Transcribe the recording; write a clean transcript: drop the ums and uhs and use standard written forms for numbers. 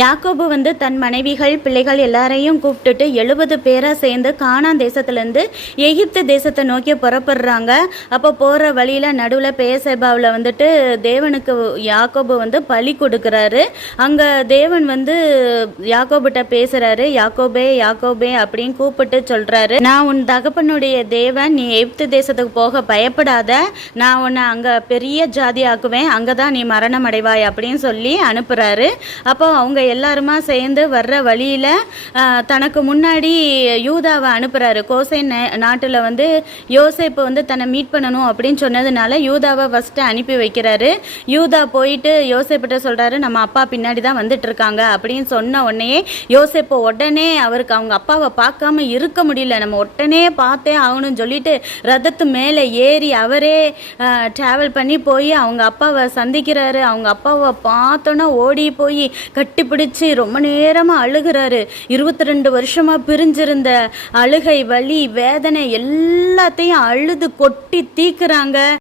யாக்கோபு தன் மனைவிகள் பிள்ளைகள் எல்லாரையும் கூப்பிட்டுட்டு 70 பேரை சேர்ந்து கானான் தேசத்துலேருந்து எகிப்து தேசத்தை நோக்கி புறப்படுறாங்க. அப்போ போகிற வழியில் நடுவில் பேசேபாவில் தேவனுக்கு யாக்கோபு பலி கொடுக்குறாரு. அங்கே தேவன் யாக்கோபுட்ட பேசுகிறாரு. யாக்கோபே யாக்கோபே அப்படின்னு கூப்பிட்டு சொல்கிறாரு, நான் உன் தகப்பனுடைய தேவன், நீ எகிப்து தேசத்துக்கு போக பயப்படாத, நான் உன்னை அங்கே பெரிய ஜாதி ஆக்குவேன், அங்கே தான் நீ மரணம் அடைவாய் அப்படின்னு சொல்லி அனுப்புகிறாரு. அப்போ அவங்க எல்லாருமா சேர்ந்து வர்ற வழியில் தனக்கு முன்னாடி யூதாவை அனுப்புகிறாரு. கோசை நாட்டில் யோசேப்பு தன்னை மீட் பண்ணணும் அப்படின்னு சொன்னதுனால யூதாவை ஃபஸ்ட்டு அனுப்பி வைக்கிறாரு. யூதா போயிட்டு யோசேப்பிட்ட சொல்கிறாரு, நம்ம அப்பா பின்னாடி தான் வந்துட்டு இருக்காங்க அப்படின்னு சொன்ன உடனே யோசேப்பு உடனே அவருக்கு அவங்க அப்பாவை பார்க்காம இருக்க முடியல, நம்ம உடனே பார்த்தே ஆகணும்னு சொல்லிட்டு ரதத்து மேலே ஏறி அவரே ட்ராவல் பண்ணி போய் அவங்க அப்பாவை சந்திக்கிறாரு. அவங்க அப்பாவை பார்த்தோன்னா ஓடி போய் கட்டி பிடிச்சி ரொம்ப நேரமாக அழுகிறாரு. 22 வருஷமாக பிரிஞ்சிருந்த அழுகை, வலி, வேதனை எல்லாத்தையும் அழுது கொட்டி தீக்குறாங்க.